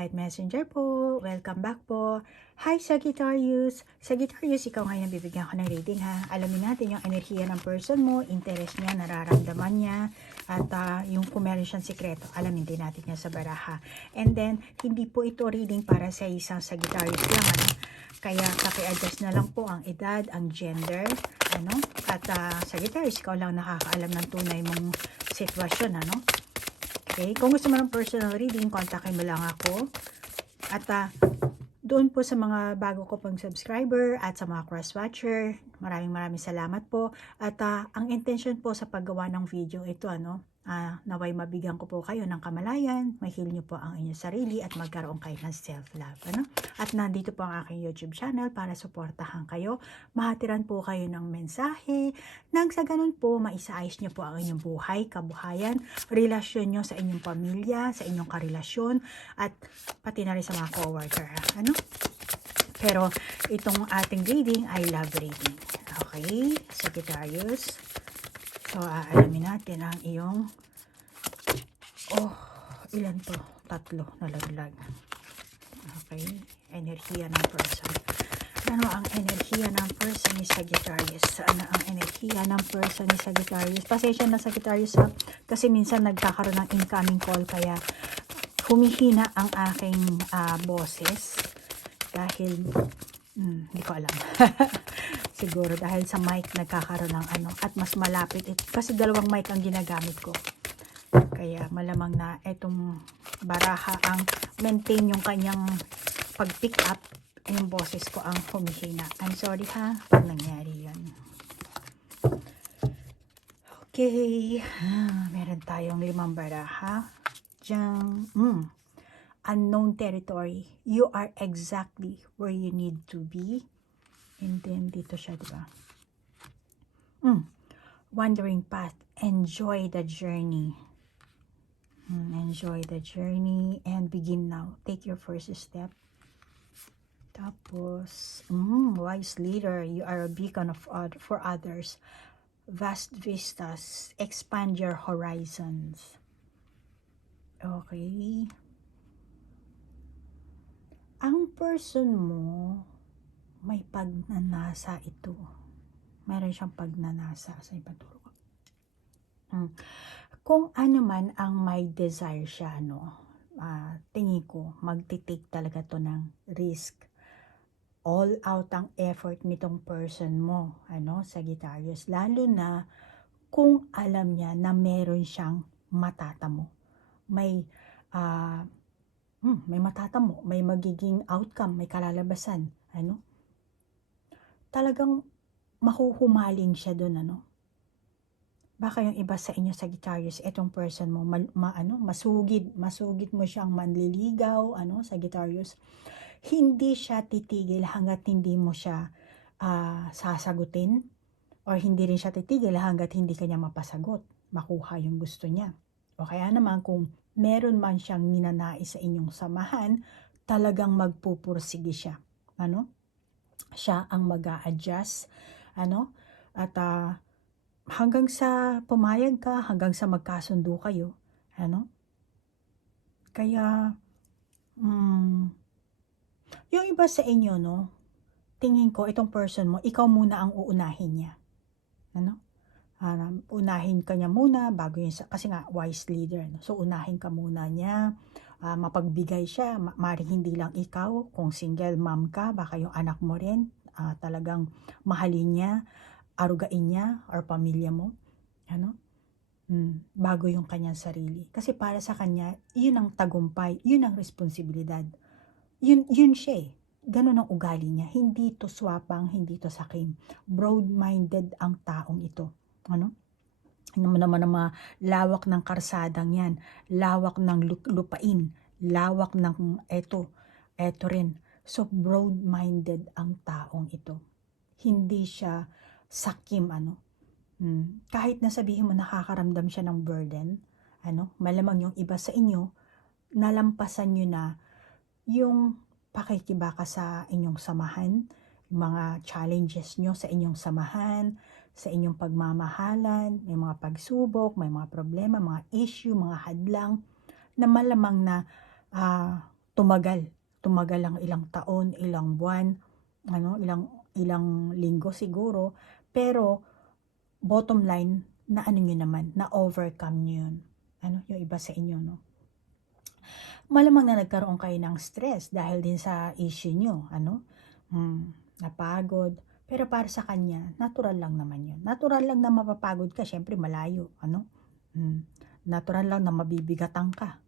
Guide Messenger po. Welcome back po. Hi Sagittarius. Sagittarius, ikaw ngayon bibigyan ko ng reading ha. Alamin natin yung enerhiya ng person mo, interest niya, nararamdaman niya, at yung kung meron siyang sikreto, alamin din natin yan sa baraha. And then, hindi po ito reading para sa isang Sagittarius lang. Ano? Kaya paki-adjust na lang po ang edad, ang gender, ano? At Sagittarius, ikaw lang nakakaalam ng tunay mong sitwasyon, ano? Okay, kung gusto mo ng personal reading, kontakin mo lang ako. At doon po sa mga bago ko pang subscriber at sa mga cross-watcher, maraming salamat po. At ang intention po sa paggawa ng video ito, naway mabigyan ko po kayo ng kamalayan, mahil nyo po ang inyong sarili at magkaroon kayo ng self-love. At nandito po ang aking YouTube channel para suportahan kayo, mahatiran po kayo ng mensahe, nang sa ganun po maisaayos nyo po ang inyong buhay, kabuhayan, relasyon nyo sa inyong pamilya, sa inyong karelasyon, at pati na rin sa mga co-worker. Pero itong ating reading ay love reading. Okay, Sagittarius. So, alamin natin ang iyong, ilan to? 3 nalaglag. Okay, enerhiya ng person. Ano ang enerhiya ng person ni Sagittarius? Ano ang enerhiya ng person ni Sagittarius? Pasensya na Sagittarius ha, kasi minsan nagkakaroon ng incoming call, kaya humihina ang aking boses. Dahil, hindi ko alam. Siguro dahil sa mic nagkakaroon ng at mas malapit ito. Kasi 2 mic ang ginagamit ko. Kaya malamang na itong baraha ang maintain yung kanyang pag-pick up. Yung boses ko ang humihina. I'm sorry ha, pag nangyari yan. Okay. Meron tayong 5 baraha. Diyan, unknown territory. You are exactly where you need to be. And then, dito siya, diba? Wandering path. Enjoy the journey. Enjoy the journey and begin now. Take your first step. Tapos, wise leader. You are a beacon for others. Vast vistas. Expand your horizons. Okay. Ang person mo, may pagnanasa ito. Meron siyang pagnanasa sa ipaturo ko. Kung ano man ang may desire siya, tingin ko, magtitake talaga to ng risk. All out ang effort nitong person mo, Sagittarius. Lalo na kung alam niya na meron siyang matatamo. May matatamo, may magiging outcome, may kalalabasan, talagang mahuhumaling siya doon, Baka yung iba sa inyo Sagittarius, etong person mo masugid mo siyang manliligaw, Sagittarius. Hindi siya titigil hangga't hindi mo siya sasagutin, or hindi rin siya titigil hangga't hindi kanya mapasagot, makuha yung gusto niya. O kaya naman kung meron man siyang ninanais sa inyong samahan, talagang magpupursige siya. Siya ang mag-a-adjust, at hanggang sa pumayag ka, hanggang sa magkasundo kayo, Kaya, yung iba sa inyo, tingin ko, itong person mo, ikaw muna ang uunahin niya. Unahin ka niya muna bago yun, kasi nga wise leader, so unahin ka muna niya, mapagbigay siya, hindi lang ikaw, kung single mom ka, baka yung anak mo rin, talagang mahalin niya, arugain niya, or pamilya mo, bago yung kanyang sarili, kasi para sa kanya, yun ang tagumpay, yun ang responsibilidad, yun siya ganun ang ugali niya, hindi to swapang, hindi to sakim, broad-minded ang taong ito. Naman ang mga lawak ng karsadang yan, lawak ng lupain, lawak ng eto rin. So broad-minded ang taong ito. Hindi siya sakim, Kahit na sabihin mo nakakaramdam siya ng burden, malamang yung iba sa inyo, nalampasan nyo na yung pakikibaka sa inyong samahan, mga challenges nyo sa inyong samahan, sa inyong pagmamahalan, may mga pagsubok, may mga problema, mga issue, mga hadlang, na malamang na tumagal ang ilang taon, ilang buwan, ano, ilang linggo siguro, pero bottom line na ano niyo naman, na overcome niyo yun. Ano, yung iba sa inyo, no? Malamang na nagkaroon kayo ng stress dahil din sa issue nyo, ano? Napagod. Pero para sa kanya, natural lang naman yun. Natural lang na mapapagod ka, syempre malayo, ano? Natural lang na mabibigatan ka.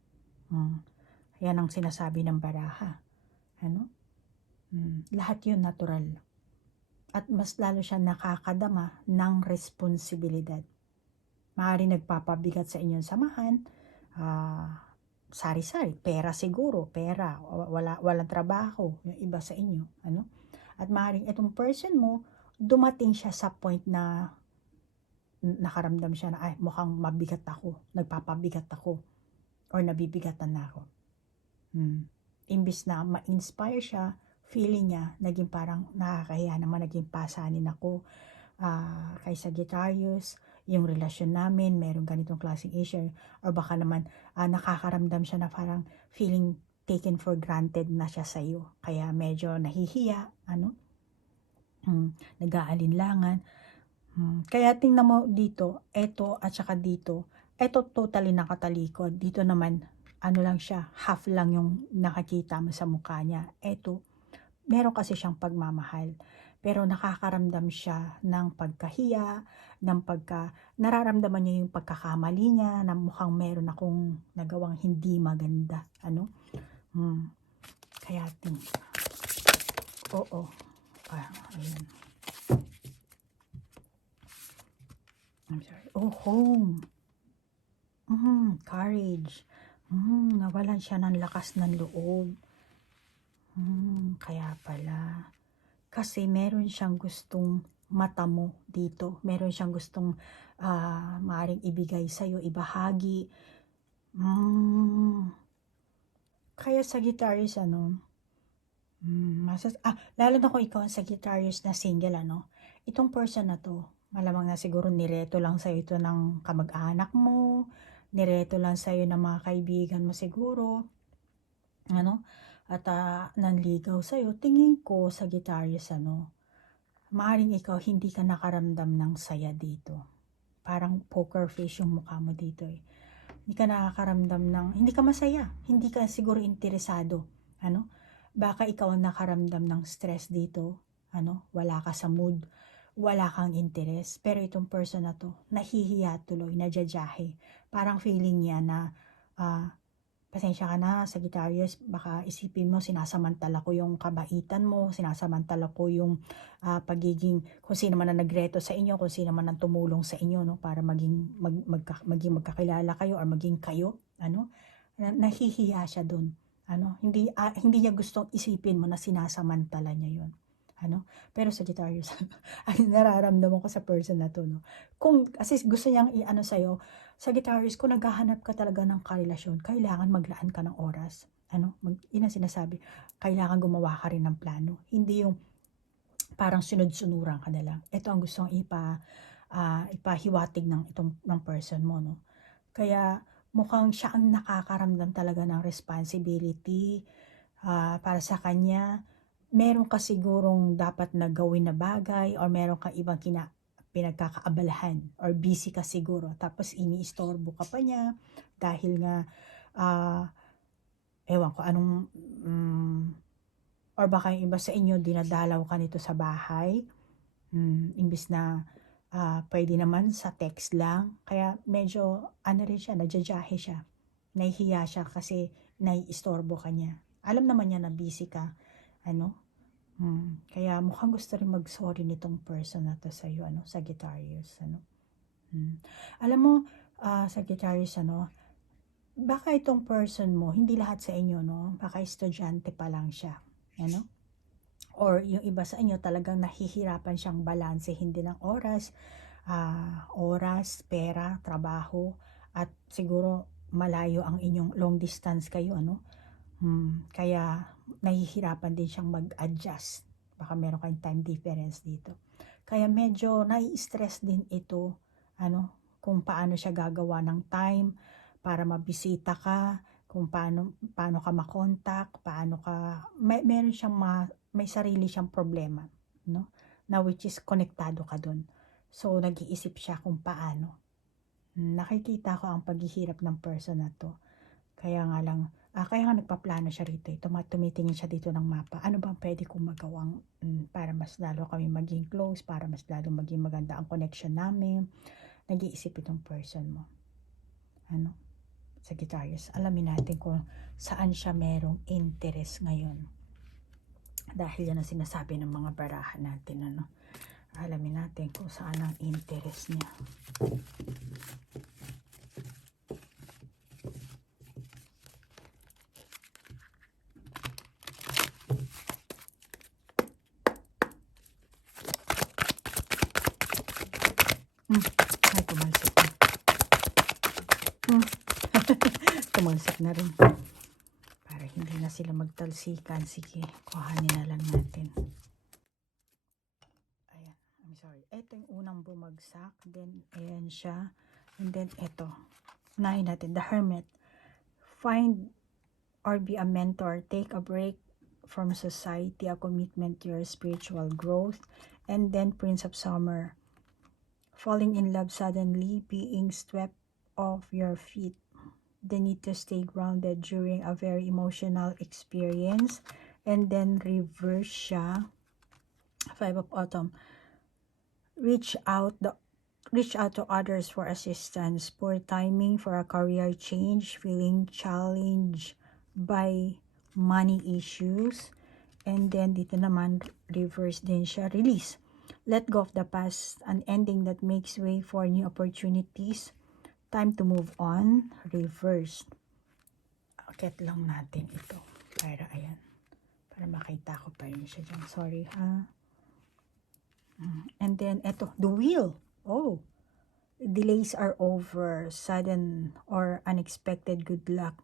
Yan ang sinasabi ng baraha, ano? Lahat yun natural. At mas lalo siya nakakadama ng responsibilidad. Maaaring nagpapabigat sa inyong samahan, sari-sari, pera siguro, walang trabaho, yung iba sa inyo, ano? At maaaring itong person mo, dumating siya sa point na nakaramdam siya na, ay, mukhang mabigat ako, nagpapabigat ako, or nabibigatan na ako. Imbis na ma-inspire siya, feeling niya, naging parang nakakahiya naman, naging pasanin ako, kay Sagittarius, yung relasyon namin, merong ganitong klaseng issue, or baka naman nakakaramdam siya na parang feeling taken for granted na siya sa'yo, kaya medyo nahihiya, ano, nag-aalinlangan. Kaya tingnan mo dito, eto at saka dito, eto totally nakatalikod, dito naman, ano lang siya, half lang yung nakakita mo sa mukha niya. Eto, meron kasi siyang pagmamahal, pero nakakaramdam siya ng pagkahiya, nararamdaman niya yung pagkakamali niya, na mukhang meron akong nagawang hindi maganda, ano? Kaya oo, ayun. I'm sorry. Oh, home. Courage. Nawalan siya ng lakas ng loob. Kaya pala. Kasi meron siyang gustong matamo dito. Meron siyang gustong maaaring ibigay sa'yo, ibahagi. Kaya Sagittarius, ano, lalo na kung ikaw ang Sagittarius na single, ano, itong person na to, malamang na siguro nireto lang sa'yo ito ng kamag-anak mo, nireto lang sa'yo ng mga kaibigan mo siguro, ano, at nanligaw sa'yo. Tingin ko, Sagittarius, ano, maaaring ikaw hindi ka nakaramdam ng saya dito. Parang poker face yung mukha mo dito eh. Hindi ka nakakaramdam ng, hindi ka masaya, hindi ka siguro interesado, ano. Baka ikaw ang nakaramdam ng stress dito, ano, wala ka sa mood, wala kang interes, pero itong person na to, nahihiya tuloy, nadyajahe. Parang feeling niya na, pasensya ka na, Sagittarius, baka isipin mo, sinasamantala ko yung kabaitan mo, sinasamantala ko yung pagiging, kung sino man ang nagreto sa inyo, kung sino man ang tumulong sa inyo, no, para maging magkakilala kayo, or maging kayo, ano, nahihiya siya dun. Ano, hindi niya gustong isipin mo na sinasamantala niya yun. Ano, pero Sagittarius, ang nararamdaman ko sa person na to, no, kung kasi gusto niyang i-ano sa'yo, Sagittarius, kung naghahanap ka talaga ng karelasyon, kailangan maglaan ka ng oras. Ano, yun ang sinasabi, kailangan gumawa ka rin ng plano. Hindi yung parang sunod-sunuran ka na lang. Ito ang gustong ipahiwatig ng person mo, no. Kaya mukhang siya ang nakakaramdam talaga ng responsibility para sa kanya. Meron ka sigurong dapat na gawin na bagay, or meron kang ibang pinagkakaabalahan, or busy ka siguro, tapos iniistorbo ka pa niya dahil nga ewan ko anong or baka yung iba sa inyo dinadalaw ka nito sa bahay, imbis na pwede naman sa text lang. Kaya medyo ano rin siya, nadyajahe siya, nahihiya siya kasi naiistorbo ka niya. Alam naman niya na busy ka, ano. Kaya mukhang gusto rin mag-sorry nitong person na to sa'yo, ano, Sagittarius, ano. Alam mo, Sagittarius, ano, baka itong person mo, hindi lahat sa inyo, no, baka estudyante pa lang siya, ano, or yung iba sa inyo talagang nahihirapan siyang balansehin din ng oras, pera, trabaho, at siguro malayo ang inyong long distance kayo, ano. Kaya nahihirapan din siyang mag-adjust. Baka meron kayong time difference dito. Kaya medyo nai-stress din ito, ano, kung paano siya gagawa ng time para mabisita ka, kung paano ka makontak, paano ka, meron siyang may sarili siyang problema, no? Na which is konektado ka dun. So, nag-iisip siya kung paano. Nakikita ko ang paghihirap ng person na to. Kaya nga nagpaplano siya rito. Tumitingin siya dito ng mapa. Ano bang pwede kong magawang para mas lalo kami maging close, para mas lalo maging maganda ang connection namin. Nag-iisip itong person mo. Ano? Sagittarius, alamin natin kung saan siya merong interest ngayon. Dahil yan ang sinasabi ng mga barahan natin, ano? Alamin natin kung saan ang interest niya. Ay, tumalsik na. Tumalsik na rin. Para hindi na sila magtalsikan. Sige, kuhanin na lang natin. Ayan, I'm sorry. Ito yung unang bumagsak. Then, ayan siya. And then, ito. Unahin natin. The Hermit. Find or be a mentor. Take a break from society. A commitment to your spiritual growth. And then, Prince of Summer. Falling in love suddenly. Being swept off your feet. The need to stay grounded during a very emotional experience. And then reverse siya. Five of Autumn. Reach out to others for assistance. Poor timing for a career change. Feeling challenged by money issues. And then dito naman reverse din siya. Release. Let go of the past. An ending that makes way for new opportunities. Time to move on. Reverse. Akit lang natin ito. Para ayan. Para makita ko pa rin siya dyan. Sorry ha. And then ito. The Wheel. Oh. Delays are over. Sudden or unexpected good luck.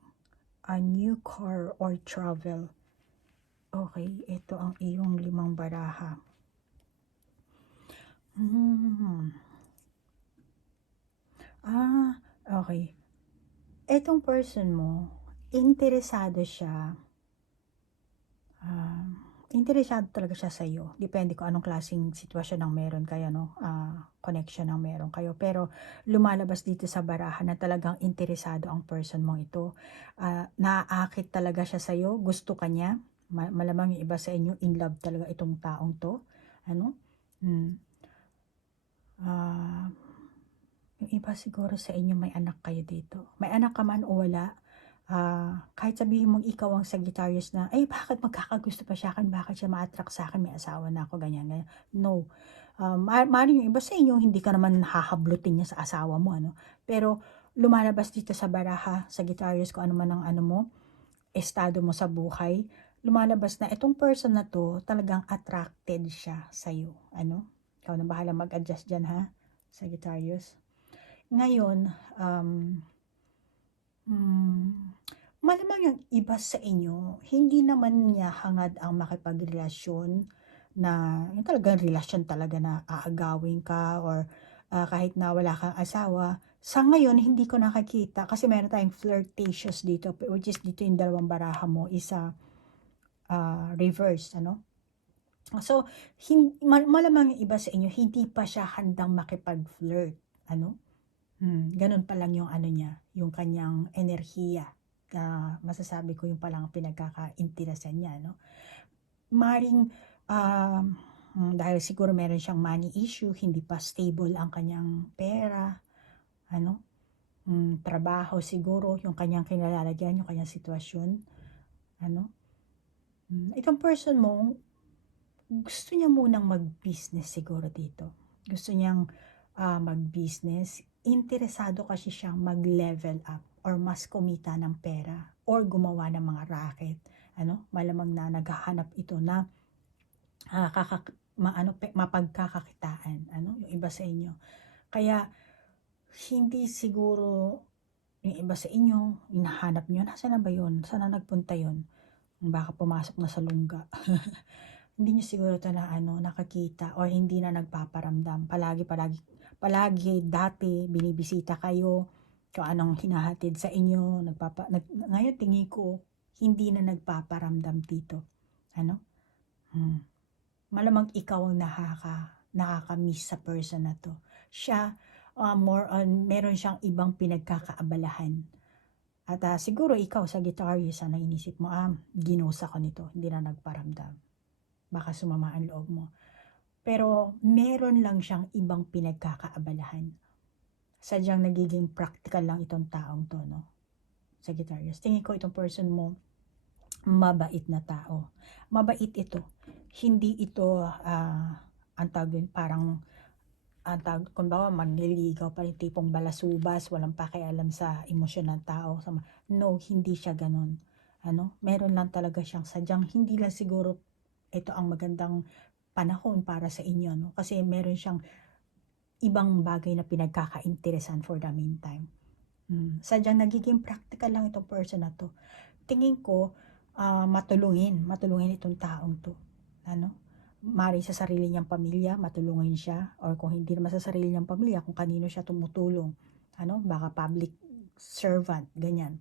A new car or travel. Okay. Ito ang iyong 5 baraha. Okay. Etong person mo, interesado siya. Interesado talaga siya sa iyo. Depende kung anong klaseng sitwasyon ang meron kayo, no? Connection ang meron kayo. Pero lumalabas dito sa barahan na talagang interesado ang person mong ito. Naaakit talaga siya sa iyo. Gusto ka niya. Malamang yung iba sa inyo, in love talaga itong taong to. Ano? Yung iba siguro sa inyo may anak kayo dito. May anak ka man o wala, kahit sabihin mong ikaw ang Sagittarius na, ay bakit magkakagusto pa siya akin, bakit siya ma-attract sa akin, may asawa na ako, ganyan, ganyan. No. Maaaring yung iba sa inyo, hindi ka naman hahablutin niya sa asawa mo, ano. Pero lumalabas dito sa baraha, Sagittarius, kung ano man ang ano mo, estado mo sa buhay, lumalabas na itong person na to, talagang attracted siya sa'yo, ano. Ikaw na bahala mag-adjust dyan, ha, Sagittarius. Ngayon, malamang yung iba sa inyo, hindi naman niya hangad ang makipagrelasyon na, yung talagang relasyon talaga na aagawin ka or kahit na wala kang asawa. Sa ngayon, hindi ko nakakita kasi meron tayong flirtatious dito, which is dito yung 2 baraha mo, isa reverse, ano? So, malamang yung iba sa inyo, hindi pa siya handang makipag-flirt, ano? Ganun pa lang yung ano niya, yung kanyang enerhiya. Masasabi ko yung palang pinagkakainteresan niya, no? Maring, dahil siguro meron siyang money issue, hindi pa stable ang kanyang pera, ano? Trabaho siguro, yung kanyang kinalalagyan, yung kanyang sitwasyon, ano? Itong person mo, gusto niya munang mag-business siguro dito. Gusto niyang mag-business. Interesado kasi siyang mag-level up or mas kumita ng pera or gumawa ng mga racket. Ano? Malamang na naghahanap ito na mapagkakakitaan. Ano? Yung iba sa inyo. Kaya, hindi siguro yung iba sa inyo, hinahanap nyo, nasaan na ba yun? Saan na nagpunta yun? Baka pumasok na sa lungga. Hindi nyo siguro ito na nakakita or hindi na nagpaparamdam. Palagi dati binibisita kayo kung anong hinahatid sa inyo, ngayon tingin ko, hindi na nagpaparamdam dito. Ano? Malamang ikaw ang nakaka-miss sa person na to. Siya, more on, meron siyang ibang pinagkakaabalahan. At siguro ikaw, Sagittarius, na inisip mo, ginusa ko nito, hindi na nagparamdam. Baka sumama ang loob mo. Pero meron lang siyang ibang pinagkakaabalahan. Sadyang nagiging practical lang itong taong to, no? Sagittarius. Tingin ko itong person mo, mabait na tao. Mabait ito. Hindi ito, ang tawag din, parang, kung bawa, manliligaw pa rin, tipong balasubas, walang pakialam sa emosyon ng tao. No, hindi siya ganun. Meron lang talaga siyang sadyang, hindi lang siguro ito ang magandang panahon para sa inyo, no? Kasi meron siyang ibang bagay na pinagkakainteresan for the meantime. Sadyang nagiging practical lang itong person na to. Tingin ko, matulungin itong taong to. Mari sa sarili niyang pamilya, matulungin siya, or kung hindi naman sa sarili niyang pamilya, kung kanino siya tumutulong. Baka public servant, ganyan.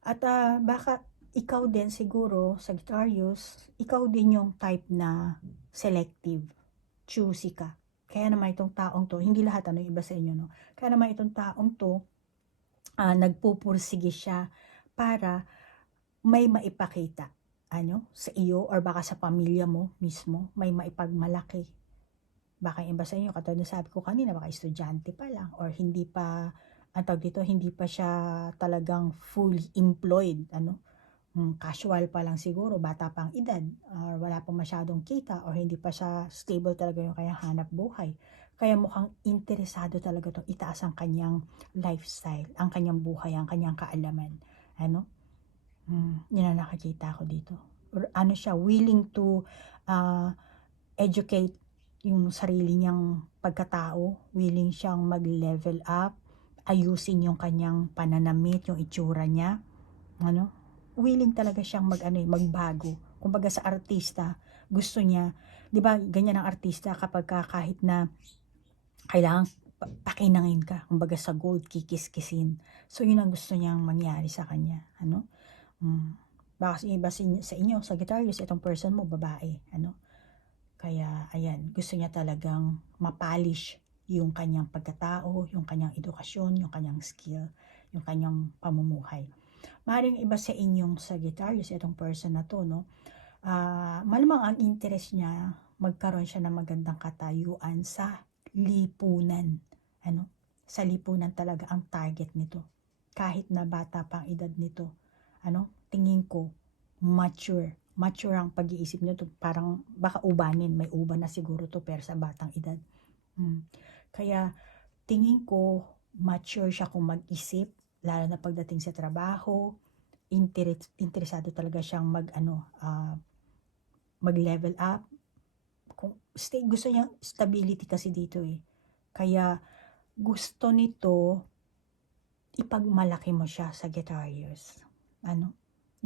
At baka ikaw din siguro, Sagittarius, ikaw din yung type na selective, choosy ka. Kaya naman itong taong to, hindi lahat iba sa inyo, no? Kaya naman itong taong to, nagpupursige siya para may maipakita, sa iyo, or baka sa pamilya mo mismo, may maipagmalaki. Baka iba sa inyo, katulad na sabi ko kanina, baka estudyante pa lang, or hindi pa, hindi pa siya talagang fully employed, casual pa lang siguro, bata pang edad, or wala pa masyadong kita, or hindi pa siya stable talaga yung kanyang hanap buhay. Kaya mukhang interesado talaga itong itaas ang kanyang lifestyle, ang kanyang buhay, ang kanyang kaalaman. Yun ang nakakita ko dito. Or siya, willing to educate yung sarili niyang pagkatao, willing siyang mag-level up, ayusin yung kanyang pananamit, yung itsura niya, willing talaga siyang magbago. Kumbaga sa artista, gusto niya, 'di ba, ganyan ang artista kapag kahit na kailangan pakinangin ka, kumbaga sa gold kikis-kisin. So yun ang gusto niyang mangyari sa kanya, Baka iba sa inyo, Sagittarius, itong person mo babae, Kaya ayan, gusto niya talagang mapolish yung kanyang pagkatao, yung kanyang edukasyon, yung kanyang skill, yung kanyang pamumuhay. Maaaring iba sa inyong Sagittarius, itong person na to, no? Malamang ang interest niya, magkaroon siya ng magandang katayuan sa lipunan. Sa lipunan talaga ang target nito. Kahit na bata pang edad nito, tingin ko, mature ang pag-iisip nito. Parang baka ubanin, may uban na siguro to, pero sa batang edad. Kaya tingin ko, mature siya kung mag-isip, lalo na pagdating sa trabaho. Interesado talaga siyang mag-level up. Gusto niya stability kasi dito Kaya gusto nito, ipagmalaki mo siya, Sagittarius.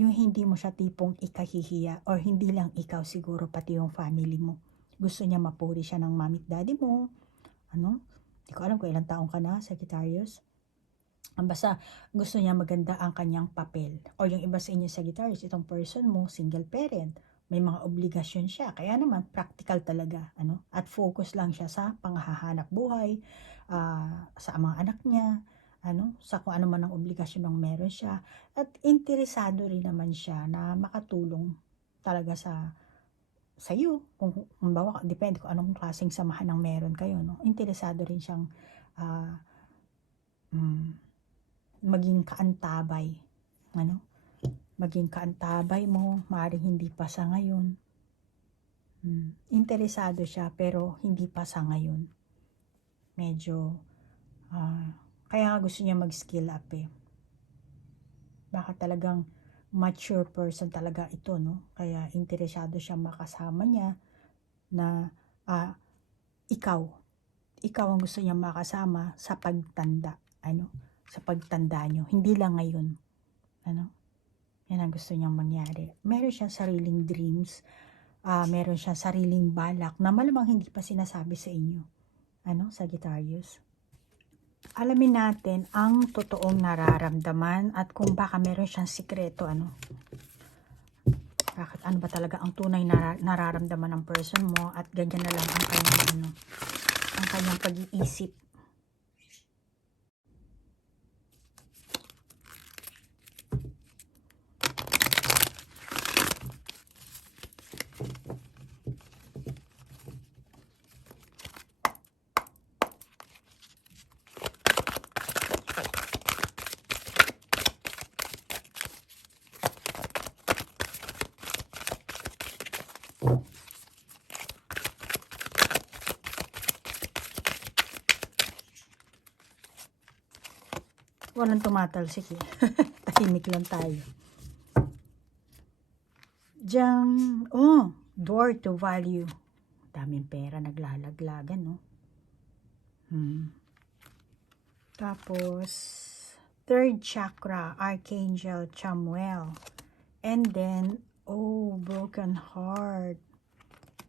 Yung hindi mo siya tipong ikahihiya, or hindi lang ikaw siguro, pati yung family mo. Gusto niya mapuri siya ng mami at daddy mo. Hindi ko alam kung ilang taong ka na, Sagittarius. Basta gusto niya maganda ang kanyang papel. O yung iba sa inyo, Sagittarius, itong person mo, single parent, may mga obligasyon siya. Kaya naman, practical talaga. At focus lang siya sa panghahanap buhay, sa mga anak niya, sa kung ano man ang obligasyon ng meron siya. At interesado rin naman siya na makatulong talaga sa iyo. Kung bawa, depende kung anong klaseng samahan ng meron kayo, Interesado rin siyang maging kaantabay. Maging kaantabay mo, maaaring hindi pa sa ngayon. Interesado siya, pero hindi pa sa ngayon. Medyo, kaya gusto niya mag-skill up Baka talagang mature person talaga ito, Kaya interesado siya makasama niya na, ikaw ang gusto niya makasama sa pagtanda, sa pagtanda nyo, hindi lang ngayon, yan ang gusto niyang mangyari. Meron siyang sariling dreams, meron siyang sariling balak na malamang hindi pa sinasabi sa inyo, Sagittarius. Alamin natin ang totoong nararamdaman at kung baka meron siyang sikreto, bakit, ano ba talaga ang tunay na nararamdaman ng person mo at ganyan na lang ang kanyang, ang kanyang pag-iisip. Walang tumatalsik eh. Tahimik lang tayo. Diyan, door to value. Daming pera naglalaglagan, no? Tapos, third chakra, Archangel Chamuel. And then, broken heart.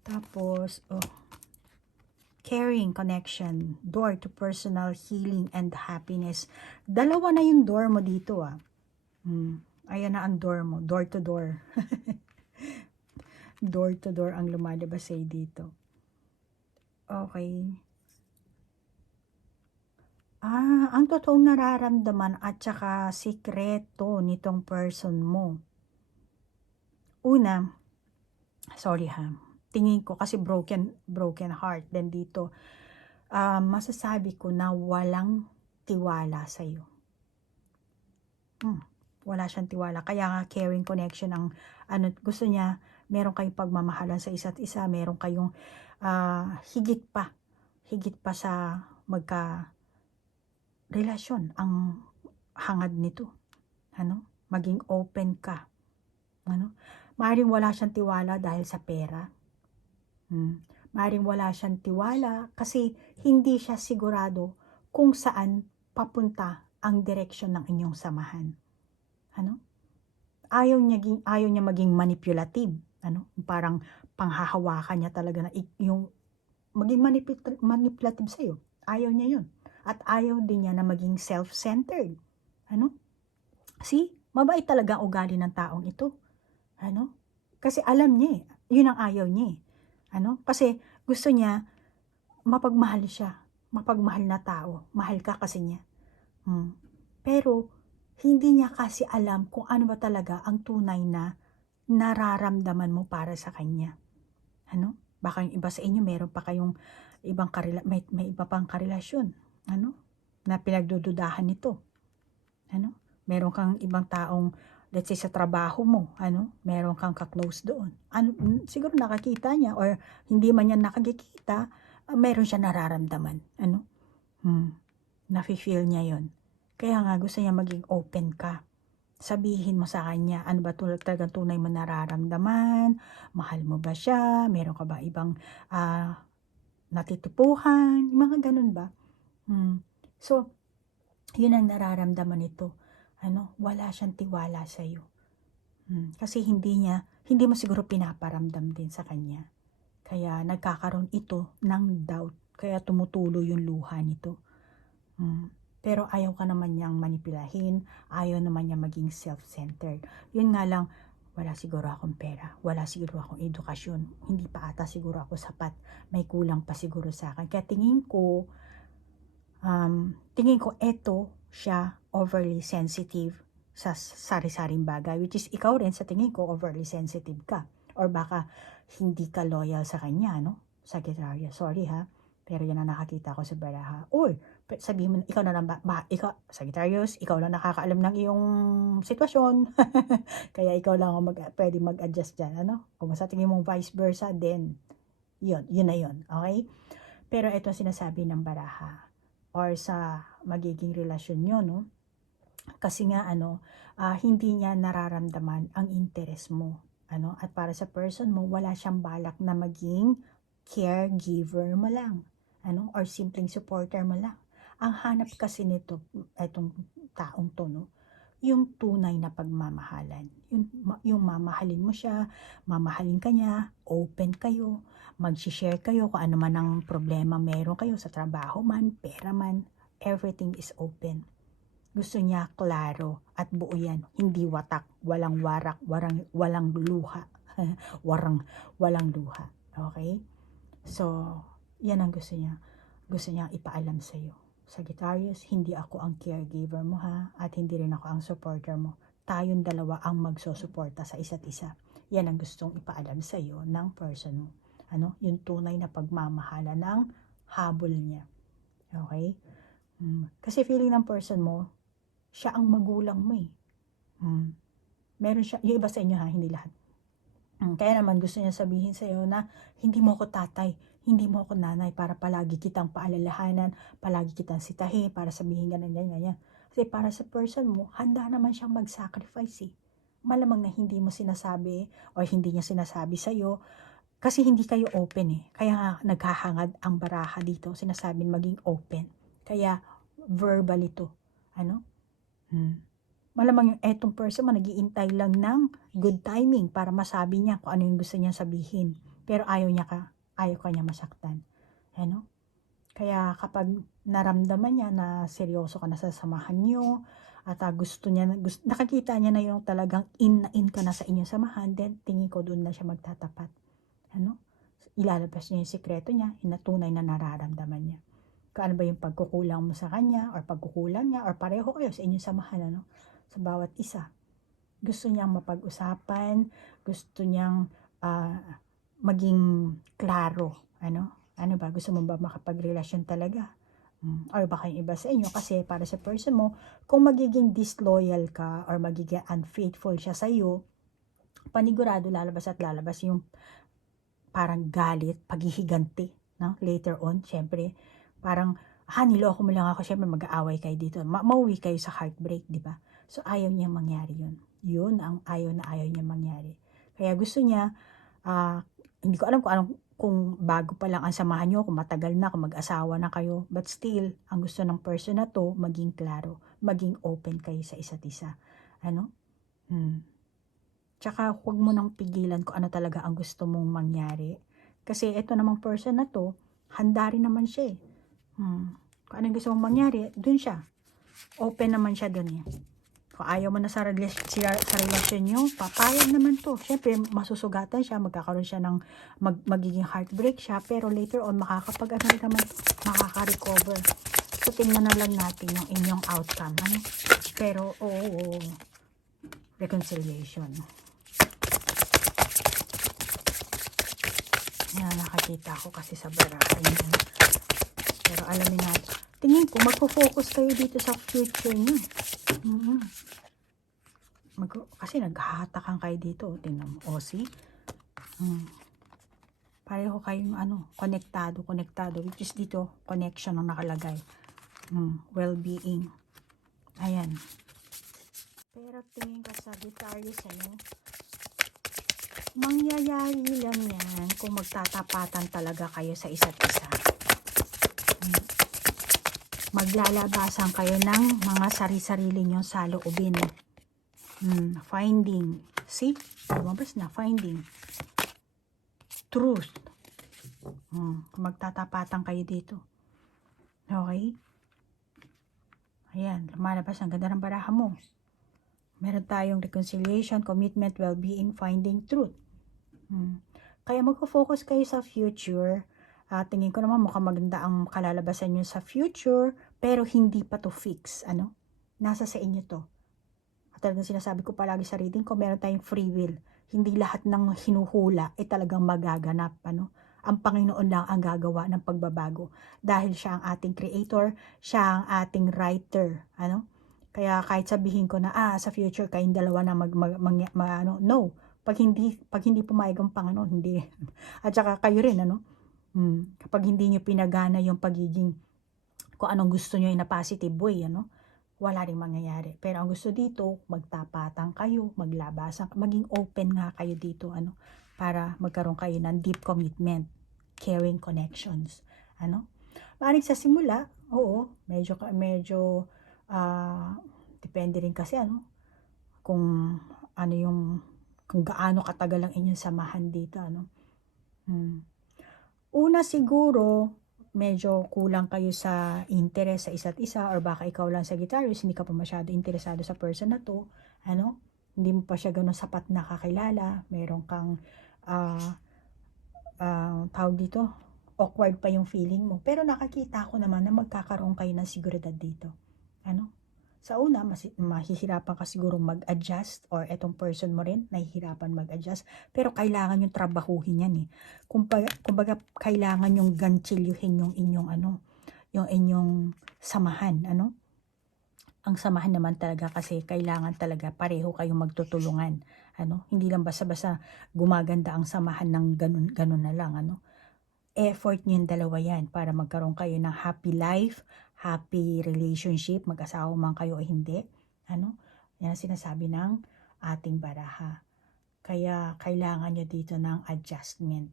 Tapos, caring connection, door to personal healing and happiness. Dalawa na yung door mo dito, Ayan na ang door mo, door to door. Door to door ang lumalabas sa'yo dito. Okay. Ang totoong nararamdaman at saka sikreto nitong person mo. Una, sorry tingin ko kasi broken heart. Then dito, masasabi ko na walang tiwala sa'yo. Wala siyang tiwala. Kaya nga caring connection ang gusto niya, meron kayong pagmamahalan sa isa't isa, meron kayong higit pa sa relasyon ang hangad nito. Maging open ka. Maaaring wala siyang tiwala dahil sa pera. Maaaring wala siyang tiwala kasi hindi siya sigurado kung saan papunta ang direksyon ng inyong samahan. Ayaw niya maging manipulative. Parang panghahawakan niya talaga na yung maging manipulative sa'yo. Ayaw niya yun. At ayaw din niya na maging self-centered. Mabait talaga ang ugali ng taong ito. Kasi alam niya yun ang ayaw niya kasi gusto niya mapagmahal siya. Mapagmahal na tao. Mahal ka kasi niya. Pero, hindi niya kasi alam kung ano ba talaga ang tunay na nararamdaman mo para sa kanya. Baka yung iba sa inyo, meron pa kayong ibang may iba pang karelasyon. Na pinagdududahan nito. Meron kang ibang taong, let's say sa trabaho mo, meron kang ka-close doon. Siguro nakakita niya or hindi man niya nakikita, meron siya nararamdaman. Nafe-feel niya yon. Kaya nga gusto niya maging open ka. Sabihin mo sa kanya, ano ba talagang tunay mo nararamdaman? Mahal mo ba siya? Meron ka ba ibang natitipuhan? Mga ganun ba? So, yun ang nararamdaman nito. Wala siyang tiwala sa iyo. Kasi hindi mo siguro pinaparamdam din sa kanya. Kaya nagkakaroon ito ng doubt. Kaya tumutulo yung luha nito. Pero ayaw ka naman niyang manipulahin, ayaw naman niya maging self-centered. Yun nga lang, wala siguro akong pera, wala siguro akong edukasyon, hindi pa ata siguro ako sapat, may kulang pa siguro sa akin. Kaya tingin ko eto siya overly sensitive sa sari-saring bagay, which is ikaw rin sa tingin ko overly sensitive ka. Or baka hindi ka loyal sa kanya, Sagittarius, sorry pero yan ang nakakita ko sa baraha. Sabihin mo, ikaw na lang ikaw, Sagittarius, ikaw lang nakakaalam ng iyong sitwasyon. Kaya ikaw lang ang pwede mag-adjust dyan, Kung sa tingin mong vice versa, then, yun na yun, okay? Pero ito sinasabi ng baraha, or sa magiging relasyon nyo, Kasi nga, hindi niya nararamdaman ang interest mo, At para sa person mo, wala siyang balak na maging caregiver mo lang, or simpleng supporter mo lang. Ang hanap kasi nito, itong taong to, yung tunay na pagmamahalan. Yung mamahalin mo siya, mamahalin ka niya, open kayo, mag-share kayo kung ano man ang problema meron kayo sa trabaho man, pera man, everything is open. Gusto niya klaro at buo yan, hindi watak, walang warak, walang luha. walang luha. Okay? So, yan ang gusto niya. Gusto niya ipaalam sa iyo. Sagittarius, hindi ako ang caregiver mo ha, at hindi rin ako ang supporter mo. Tayong dalawa ang magsusuporta sa isa't isa. Yan ang gustong ipaalam sa iyo ng person mo. Ano? Yung tunay na pagmamahala ng habol niya. Okay? Kasi feeling ng person mo, siya ang magulang mo eh. Meron siya, yung iba sa inyo ha, hindi lahat. Kaya naman gusto niya sabihin sa iyo na hindi mo ako tatay, hindi mo ako nanay para palagi kitang paalalahanan, palagi kitang sitahin, para sabihin ganyan. Kasi para sa person mo, handa naman siyang mag-sacrifice eh. Malamang na hindi mo sinasabi o hindi niya sinasabi sa iyo kasi hindi kayo open eh. Kaya nga naghahangad ang baraha dito, sinasabing maging open. Kaya verbal ito. Ano? Malamang yung etong person mo nag-iintay lang ng good timing para masabi niya kung ano yung gusto niya sabihin. Pero ayaw ka niya masaktan. Ano? Kaya kapag naramdaman niya na seryoso ka na sa samahan niyo, at nakakita niya na yung talagang in ka na sa inyong samahan, then tingin ko doon na siya magtatapat. Ano? Ilalabas niya yung sikreto niya, yung tunay na nararamdaman niya. Kung ano ba yung pagkukulang mo sa kanya, or pagkukulang niya, or pareho kayo sa inyong samahan, ano? Sa bawat isa. Gusto niyang mapag-usapan, gusto niyang maging klaro. Ano ba? Gusto mo ba makapagrelasyon talaga? Or baka yung iba sa inyo, kasi para sa person mo, kung magiging disloyal ka or magiging unfaithful siya sa iyo, panigurado lalabas yung parang galit, paghihiganti, no? Later on, syempre, parang, niloko mo lang ako, syempre mag-aaway kayo dito. Mauwi kayo sa heartbreak, di ba? So, ayaw niya mangyari yun. Yun ang ayaw niya mangyari. Kaya gusto niya, hindi ko alam kung bago pa lang ang samahan nyo, kung matagal na, kung mag-asawa na kayo, but still, ang gusto ng person na to, maging klaro, maging open kayo sa isa't isa. Ano? Tsaka, huwag mo nang pigilan kung ano talaga ang gusto mong mangyari. Kasi, ito namang person na to, handa rin naman siya eh. Kung ano gusto mong mangyari, dun siya. Open naman siya dun eh. Kung ayaw mo na sa relasyon nyo, papayag naman to. Siyempre, masusugatan siya, magkakaroon siya ng magiging heartbreak siya, pero later on, makaka-recover. So, tingnan na lang natin yung inyong outcome. Ano? Pero, reconciliation. Yan, nakakita ko kasi sa baraha niya. Pero alamin natin. Tingin ko, magpo-focus kayo dito sa future niyo. Kasi naghahatakan kayo dito. Tingnan mo. See? Pareho kayong konektado. Which is dito, connection ang nakalagay. Well-being. Ayan. Pero tingin ko sa Sagittarius, mangyayari lang yan kung magtatapatan talaga kayo sa isa't isa. Maglalabasan kayo ng mga sari-sarili nyong saloobin. Finding. See? Lumabas na. Finding. Truth. Magtatapatan kayo dito. Okay? Ayan. Lumalabas. Ang ganda ng baraha mo. Meron tayong reconciliation, commitment, well-being, finding truth. Kaya magpo-focus kayo sa future. Tingin ko naman mukhang maganda ang kalalabasan nyo sa future, pero hindi pa to fix. Nasa sa inyo to. At talagang sinasabi ko palagi sa reading ko, meron tayong free will. Hindi lahat ng hinuhula ay talagang magaganap. Ang Panginoon lang ang gagawa ng pagbabago. Dahil siya ang ating creator, siya ang ating writer. Kaya kahit sabihin ko na, sa future kayong dalawa na no. Pag hindi pumayag ang Panginoon, hindi. At saka kayo rin, kapag hindi nyo pinagana yung pagiging kung anong gusto nyo na positive way, wala ring mangyayari. Pero ang gusto dito, magtapatan kayo, maglabasan, maging open nga kayo dito, para magkaroon kayo ng deep commitment, caring connections. Maaaring sa simula, medyo depende rin kasi, kung gaano katagal ang inyong samahan dito, Una siguro, medyo kulang kayo sa interest sa isa't isa, or baka ikaw lang Sagittarius, hindi ka pa masyado interesado sa person na to, ano, hindi mo pa siya ganun sapat na kakilala, meron kang tawag dito, awkward pa yung feeling mo, pero nakakita ko naman na magkakaroon kayo ng seguridad dito, ano. Sa una, mahihirapan ka siguro mag-adjust, or etong person mo rin, nahihirapan mag-adjust, pero kailangan yung trabahuhin yan eh. Kumbaga kailangan yung ganchilyuhin yung inyong yung inyong samahan, ano. Ang samahan naman talaga kasi kailangan talaga pareho kayong magtutulungan, ano. Hindi lang basta-basta gumaganda ang samahan ng ganun na lang, ano. Effort niyong dalawa yan para magkaroon kayo ng happy life, happy relationship, mag-asawa man kayo o hindi. Ano? Yan ang sinasabi ng ating baraha. Kaya kailangan nyo dito ng adjustment.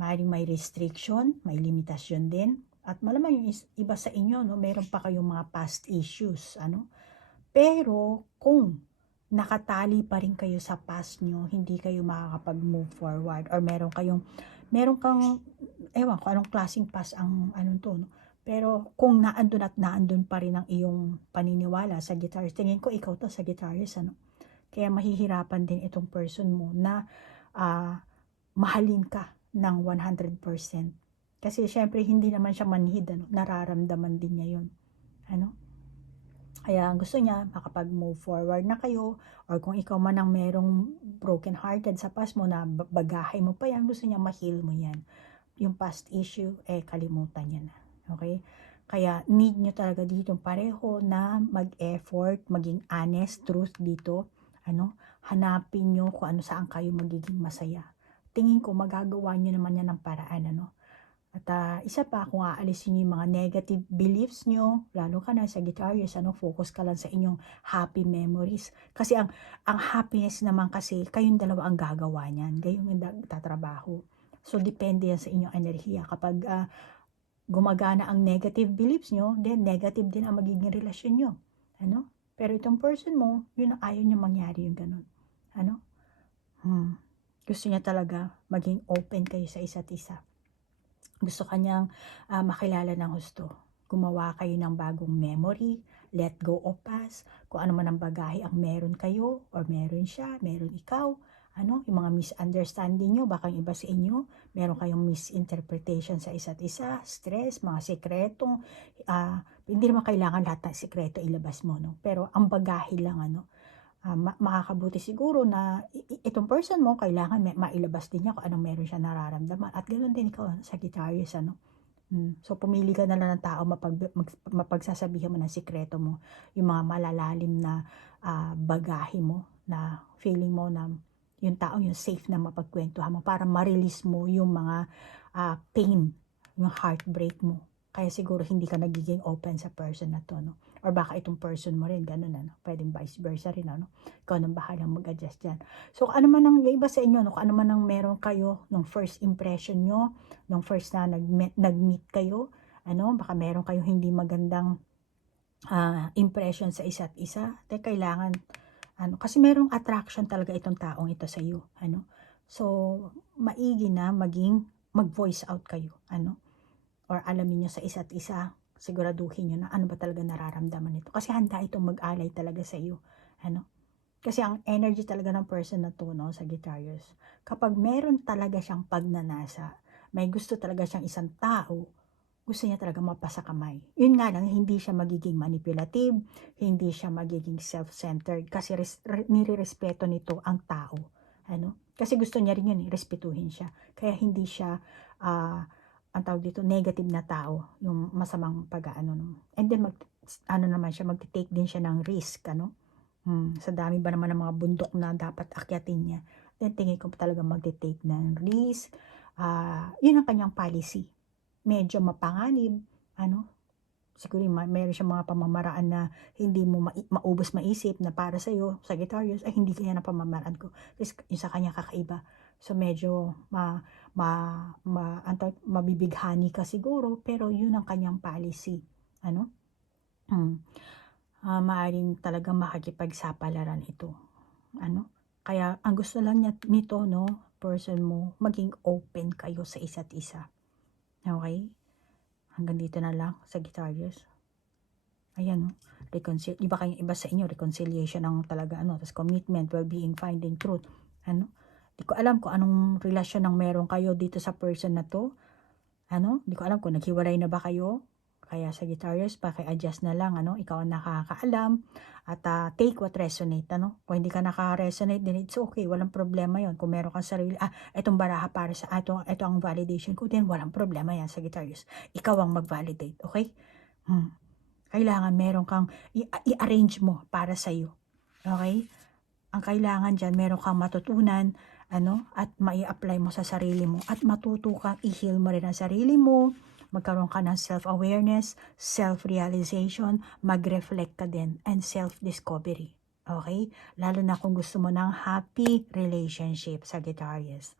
Maaaring may restriction, may limitasyon din. At malamang yung iba sa inyo, no, meron pa kayong mga past issues. Ano? Pero kung nakatali pa rin kayo sa past nyo, hindi kayo makakapag-move forward, or meron kang, ewan ko anong klaseng past ang anong to, no? Pero kung naandun at naandun pa rin ang iyong paniniwala sa Sagittarius, tingin ko ikaw to Sagittarius, ano? Kaya mahihirapan din itong person mo na mahalin ka ng 100%. Kasi syempre hindi naman siya manhid, ano? Nararamdaman din niya yun, ano? Kaya gusto niya makapag-move forward na kayo, or kung ikaw man ang merong broken hearted sa past mo na bagahe mo pa yan, gusto niya ma-heal mo yan. Yung past issue, kalimutan niya na. Okay? Kaya need nyo talaga dito pareho na mag-effort, maging honest, truth dito. Ano? Hanapin nyo kung ano saan kayo magiging masaya. Tingin ko magagawa nyo naman yan ng paraan, ano? At isa pa, kung aalisin nyo yung mga negative beliefs nyo, lalo ka na Sagittarius, ano, focus ka lang sa inyong happy memories. Kasi ang happiness naman kasi, kayong dalawa ang gagawa niyan. Kayong tatrabaho. So, depende yan sa inyong enerhiya. Kapag gumagana ang negative beliefs nyo, then negative din ang magiging relasyon nyo. Ano? Pero itong person mo, yun ang ayaw niya mangyari yung ganun. Ano? Gusto niya talaga maging open kayo sa isa't isa. Gusto kanyang makilala ng husto. Gumawa kayo ng bagong memory, let go of past, kung ano man ang bagahe ang meron kayo, or meron siya, meron ikaw, ano, yung mga misunderstanding nyo, baka yung iba sa inyo, meron kayong misinterpretation sa isa't isa, stress, mga sekretong, hindi naman kailangan lahat ng sekreto ilabas mo, no? Pero ang bagahe lang, ano, makakabuti siguro na itong person mo, kailangan mailabas din niya kung anong meron siya nararamdaman. At ganoon din ikaw, Sagittarius, ano? So, pumili ka na lang ng tao, mapagsasabihan mo ng sikreto mo, yung mga malalalim na bagahe mo, na feeling mo na yung tao yung safe na mapagkwentuhan mo, para ma-release mo yung mga pain, yung heartbreak mo. Kaya siguro hindi ka nagiging open sa person na to, no? Or baka itong person mo rin, ganun, ano? Pwedeng vice versa rin, ano? Ikaw nang bahalang mag-adjust dyan. So, ano man ang iba sa inyo, no? Kung ano man ang meron kayo nung first impression nyo, nung first na nag-meet kayo, ano? Baka meron kayong hindi magandang impression sa isa't isa. Kailangan, ano? Kasi merong attraction talaga itong taong ito sa iyo, ano? So, maigi na mag-voice out kayo, ano? Or alamin nyo sa isa't isa, siguraduhin nyo na ano ba talaga nararamdaman nito. Kasi handa itong mag-alay talaga sa iyo. Ano? Kasi ang energy talaga ng person na to, no, Sagittarius, kapag meron talaga siyang pagnanasa, may gusto talaga siyang isang tao, gusto niya talaga mapasa kamay. Yun nga lang, hindi siya magiging manipulative, hindi siya magiging self-centered, kasi nire-respeto nito ang tao. Ano? Kasi gusto niya rin yun, respetuhin siya. Kaya hindi siya ang tawag dito, negative na tao, yung masamang pag-ano. And then, naman siya, mag-take din siya ng risk, ano? Sa dami ba naman ng mga bundok na dapat akyatin niya. Then, tingin ko talaga mag-take ng risk. Yun ang kanyang policy. Medyo mapanganib, ano? Siguro meron siyang mga pamamaraan na hindi mo maubos maisip na para sa'yo, Sagittarius, ay hindi kanya na pamamaraan ko. Kasi yung sa kanya kakaiba. So, medyo mabibighani ka siguro, pero yun ang kanyang policy. Ano? Maaring talagang makikipagsapalaran ito. Ano? Kaya, ang gusto lang niya nito, no, person mo, maging open kayo sa isa't isa. Okay? Hanggang dito na lang, Sagittarius. Ayan, iba kayong iba sa inyo, reconciliation ang talaga tapos commitment, well-being, finding truth. Di ko alam kung anong relasyon ang meron kayo dito sa person na to. Di ko alam kung naghiwalay na ba kayo. Kaya Sagittarius, paki-adjust na lang, ikaw ang nakakaalam at take what resonate, Kung hindi ka naka-resonate, then it's okay, walang problema yon. Kung meron kang sarili, etong baraha para sa, ito ang validation ko, then walang problema yan, Sagittarius. Ikaw ang mag-validate, okay? Kailangan meron kang i-arrange mo para sa iyo. Okay? Ang kailangan diyan meron kang matutunan, at mai-apply mo sa sarili mo at matuto kang i-heal mo rin ang sarili mo. Magkaroon ka ng self-awareness, self-realization, mag-reflect ka din, and self-discovery. Okay? Lalo na kung gusto mo ng happy relationship, Sagittarius.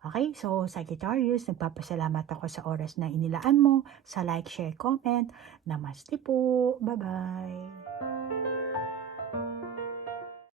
Okay, so Sagittarius, nagpapasalamat ako sa oras na inilaan mo, sa like, share, comment. Namaste po. Bye-bye.